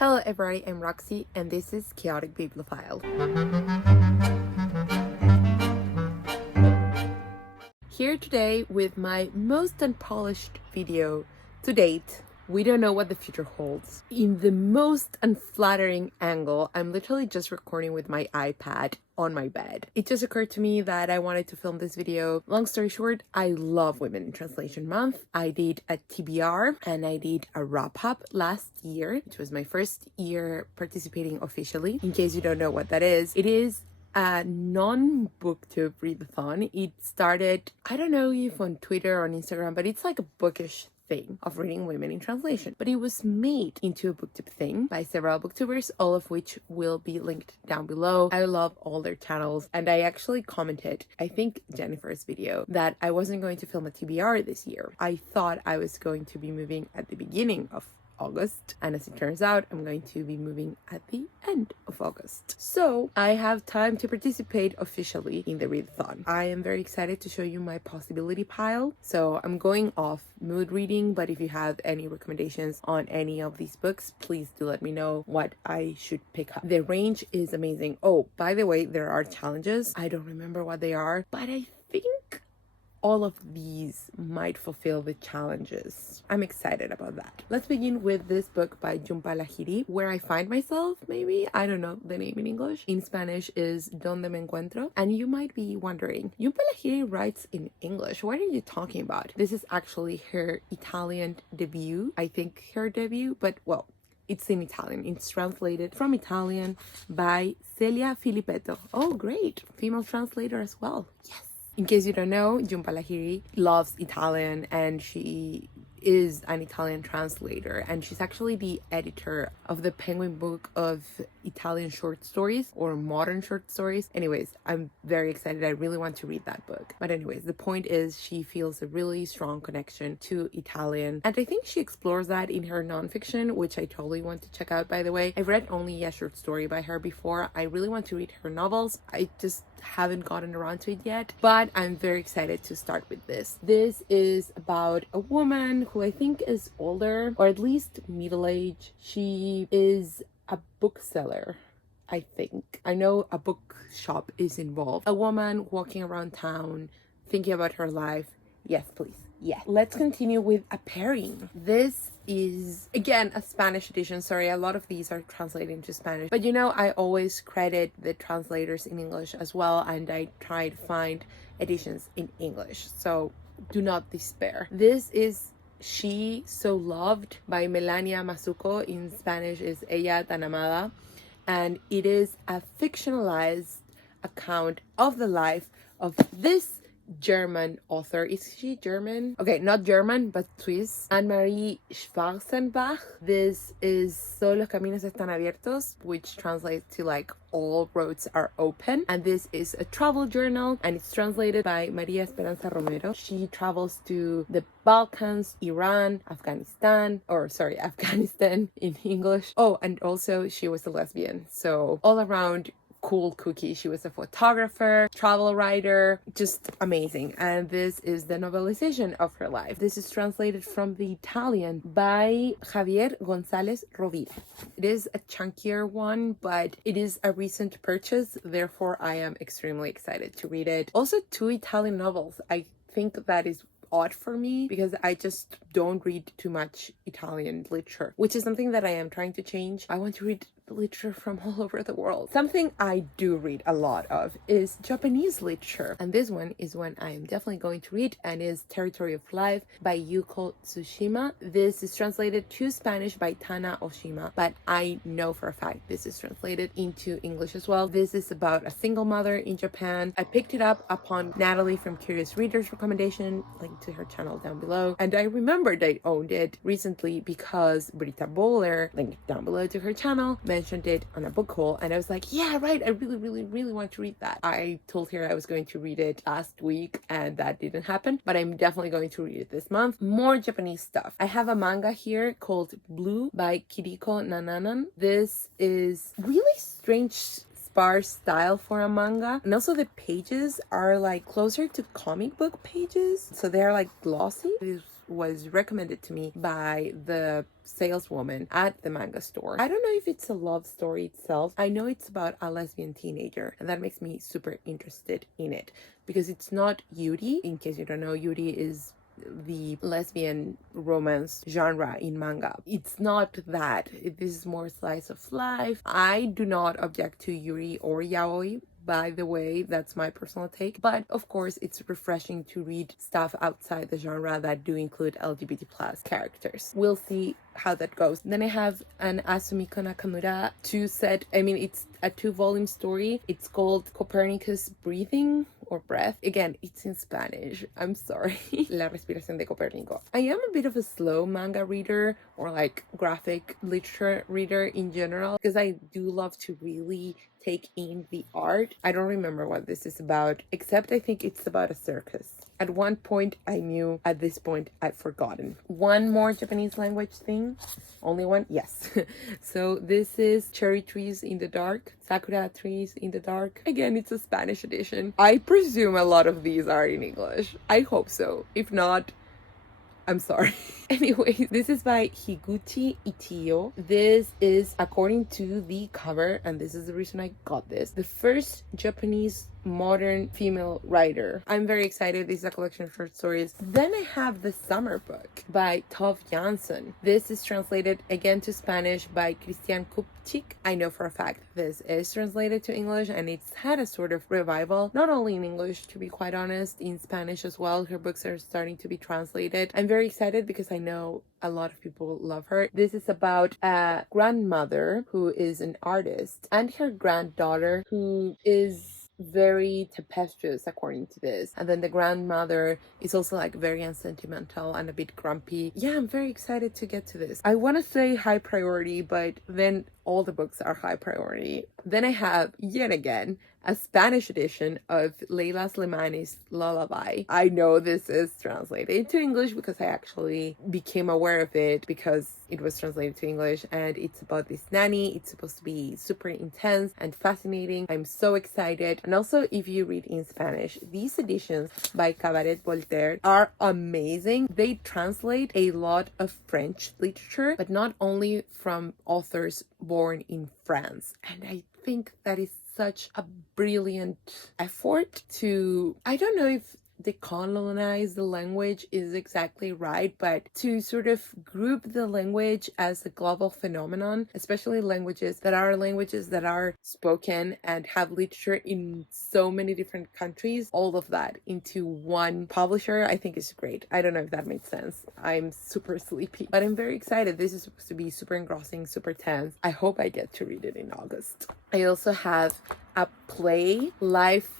Hello everybody, I'm Roxy and this is Chaotic Bibliophile. Here today with my most unpolished video to date. We don't know what the future holds. In the most unflattering angle, I'm literally just recording with my iPad on my bed. It just occurred to me that I wanted to film this video. Long story short, I love Women in Translation Month. I did a TBR and I did a wrap-up last year, which was my first year participating officially. In case you don't know what that is, it is a non-booktube readathon. It started, I don't know if on Twitter or on Instagram, but it's like a bookish thing of reading women in translation, but it was made into a booktube thing by several booktubers, all of which will be linked down below. I love all their channels, and I actually commented, I think Jennifer's video, that I wasn't going to film a TBR this year. I thought I was going to be moving at the beginning of August, and as it turns out, I'm going to be moving at the end of August. So I have time to participate officially in the readathon. I am very excited to show you my possibility pile. So I'm going off mood reading, but if you have any recommendations on any of these books, please do let me know what I should pick up. The range is amazing. Oh, by the way, there are challenges. I don't remember what they are, but I think all of these might fulfill the challenges. I'm excited about that. Let's begin with this book by Jhumpa Lahiri, Where I Find Myself, maybe? I don't know the name in English. In Spanish is Donde Me Encuentro. And you might be wondering, Jhumpa Lahiri writes in English. What are you talking about? This is actually her Italian debut. I think her debut, but well, it's in Italian. It's translated from Italian by Celia Filipetto. Oh, great. Female translator as well. Yes. In case you don't know, Jhumpa Lahiri loves Italian and she is an Italian translator, and she's actually the editor of the Penguin Book of Italian short stories or modern short stories. Anyways, I'm very excited. I really want to read that book. But anyways, the point is she feels a really strong connection to Italian, and I think she explores that in her nonfiction, which I totally want to check out, by the way. I've read only a short story by her before. I really want to read her novels. I just haven't gotten around to it yet, but I'm very excited to start with this. This is about a woman who I think is older, or at least middle-aged. She is a bookseller, I think. I know a bookshop is involved. A woman walking around town, thinking about her life. Yes, please. Yeah. Let's continue with a pairing. This is, again, a Spanish edition. Sorry, a lot of these are translated into Spanish. But you know, I always credit the translators in English as well, and I try to find editions in English. So do not despair. This is She So Loved by Melania Mazzucco. In Spanish is Ella Tan Amada. And it is a fictionalized account of the life of this German author. Is she German? Okay, not German, but Swiss. Annemarie Schwarzenbach. This is Todos los caminos están abiertos, which translates to like all roads are open. And this is a travel journal, and it's translated by María Esperanza Romero. She travels to the Balkans, Iran, Afghanistan in English. Oh, and also she was a lesbian. So all around cool cookie. She was a photographer, travel writer, just amazing. And this is the novelization of her life. This is translated from the Italian by Xavier González Rovira. It is a chunkier one, but it is a recent purchase. Therefore, I am extremely excited to read it. Also, 2 Italian novels. I think that is odd for me because I just don't read too much Italian literature, which is something that I am trying to change. I want to read literature from all over the world. Something I do read a lot of is Japanese literature, and this one is one I am definitely going to read, and is Territory of Life by Yuko Tsushima. This is translated to Spanish by Tana Oshima, but I know for a fact this is translated into English as well. This is about a single mother in Japan. I picked it up upon Natalie from Curious Readers recommendation, link to her channel down below, and I remembered I owned it recently because Britta Bowler, link down below to her channel, mentioned it on a book haul, and I was like, yeah, right, I really want to read that. I told her I was going to read it last week, and that didn't happen, but I'm definitely going to read it this month. More Japanese stuff. I have a manga here called Blue by Kiriko Nananan. This is really strange sparse style for a manga, and also the pages are like closer to comic book pages, so they're like glossy. It is was recommended to me by the saleswoman at the manga store. I don't know if it's a love story itself. I know it's about a lesbian teenager, and that makes me super interested in it because it's not Yuri. In case you don't know, Yuri is the lesbian romance genre in manga. It's not that. This is more slice of life. I do not object to Yuri or yaoi. By the way, that's my personal take. But of course, it's refreshing to read stuff outside the genre that do include LGBT plus characters. We'll see how that goes. Then I have an Asumiko Nakamura it's a 2-volume story. It's called Copernicus Breathing or Breath. Again, it's in Spanish. I'm sorry. La respiración de Copérnico. I am a bit of a slow manga reader or like graphic literature reader in general because I do love to really take in the art. I don't remember what this is about, except I think it's about a circus. At one point I knew, at this point I've forgotten. One more Japanese language thing. Only one? Yes. So this is Cherry Trees in the Dark. Sakura Trees in the Dark. Again, it's a Spanish edition. I presume a lot of these are in English. I hope so. If not, I'm sorry. Anyways, this is by Higuchi Itio. This is, according to the cover, and this is the reason I got this, the first Japanese modern female writer. I'm very excited. This is a collection of short stories. Then I have The Summer Book by Tove Jansson. This is translated again to Spanish by Christian Kupchik. I know for a fact this is translated to English and it's had a sort of revival, not only in English, to be quite honest, in Spanish as well. Her books are starting to be translated. I'm very excited because I know a lot of people love her. This is about a grandmother who is an artist and her granddaughter who is very tempestuous according to this, and then the grandmother is also like very unsentimental and a bit grumpy. Yeah, I'm very excited to get to this. I want to say high priority, but then all the books are high priority. Then I have yet again a Spanish edition of Leila Slimani's Lullaby. I know this is translated to English because I actually became aware of it because it was translated to English, and it's about this nanny. It's supposed to be super intense and fascinating. I'm so excited. And also, if you read in Spanish, these editions by Cabaret Voltaire are amazing. They translate a lot of French literature, but not only from authors born in France. And I think that is such a brilliant effort to, I don't know if decolonize the language is exactly right, but to sort of group the language as a global phenomenon, especially languages that are spoken and have literature in so many different countries, all of that into one publisher, I think is great. I don't know if that makes sense. I'm super sleepy, but I'm very excited. This is supposed to be super engrossing, super tense. I hope I get to read it in August. I also have a play, Life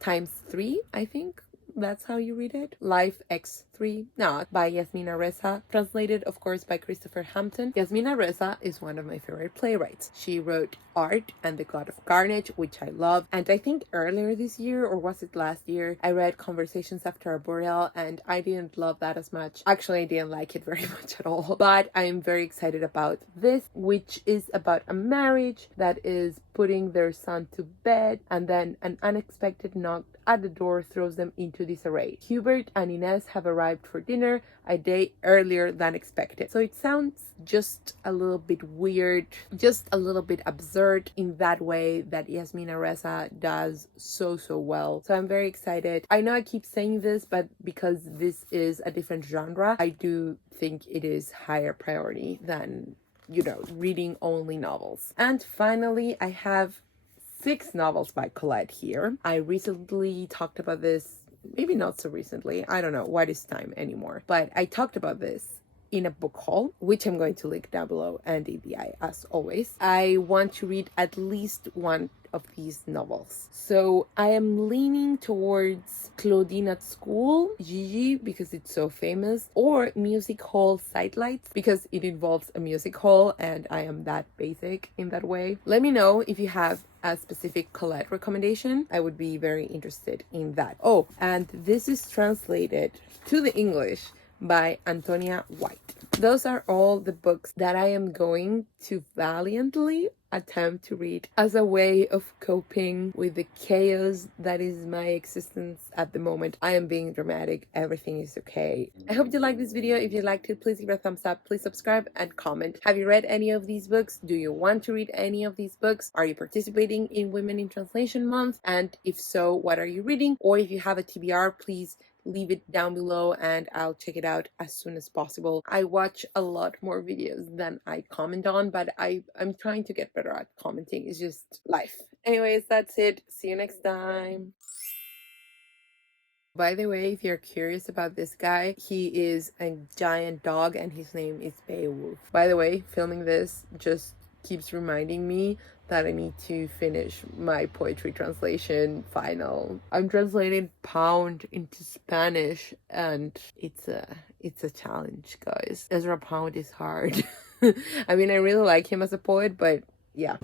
times 3, I think. That's how you read it. Life X3. No, by Yasmina Reza. Translated, of course, by Christopher Hampton. Yasmina Reza is one of my favorite playwrights. She wrote Art and the God of Carnage, which I love. And I think earlier this year, or was it last year, I read Conversations After a Burial, and I didn't love that as much. Actually, I didn't like it very much at all. But I am very excited about this, which is about a marriage that is putting their son to bed, and then an unexpected knock at the door throws them into disarray. Hubert and Inez have arrived for dinner a day earlier than expected. So it sounds just a little bit weird, just a little bit absurd in that way that Yasmina Reza does so well. So I'm very excited. I know I keep saying this, but because this is a different genre, I do think it is higher priority than, reading only novels. And finally, I have 6 novels by Colette here. I recently talked about this, maybe not so recently. I don't know what is time anymore. But I talked about this in a book haul, which I'm going to link down below and in the eye as always. I want to read at least one of these novels. So I am leaning towards Claudine at School, Gigi, because it's so famous, or Music Hall Sidelights, because it involves a music hall and I am that basic in that way. Let me know if you have a specific Colette recommendation. I would be very interested in that. Oh, and this is translated to the English by Antonia White. Those are all the books that I am going to valiantly attempt to read as a way of coping with the chaos that is my existence at the moment. I am being dramatic. Everything is okay. I hope you liked this video. If you liked it, please give it a thumbs up. Please subscribe and comment. Have you read any of these books? Do you want to read any of these books? Are you participating in Women in Translation Month? And if so, what are you reading? Or if you have a TBR, please leave it down below and I'll check it out as soon as possible. I watch a lot more videos than I comment on, but I'm trying to get better at commenting. It's just life. Anyways, that's it. See you next time. By the way, if you're curious about this guy, he is a giant dog and his name is Beowulf. By the way, filming this just keeps reminding me that I need to finish my poetry translation final. I'm translating Pound into Spanish and it's a challenge, guys. Ezra Pound is hard. I mean, I really like him as a poet, but yeah.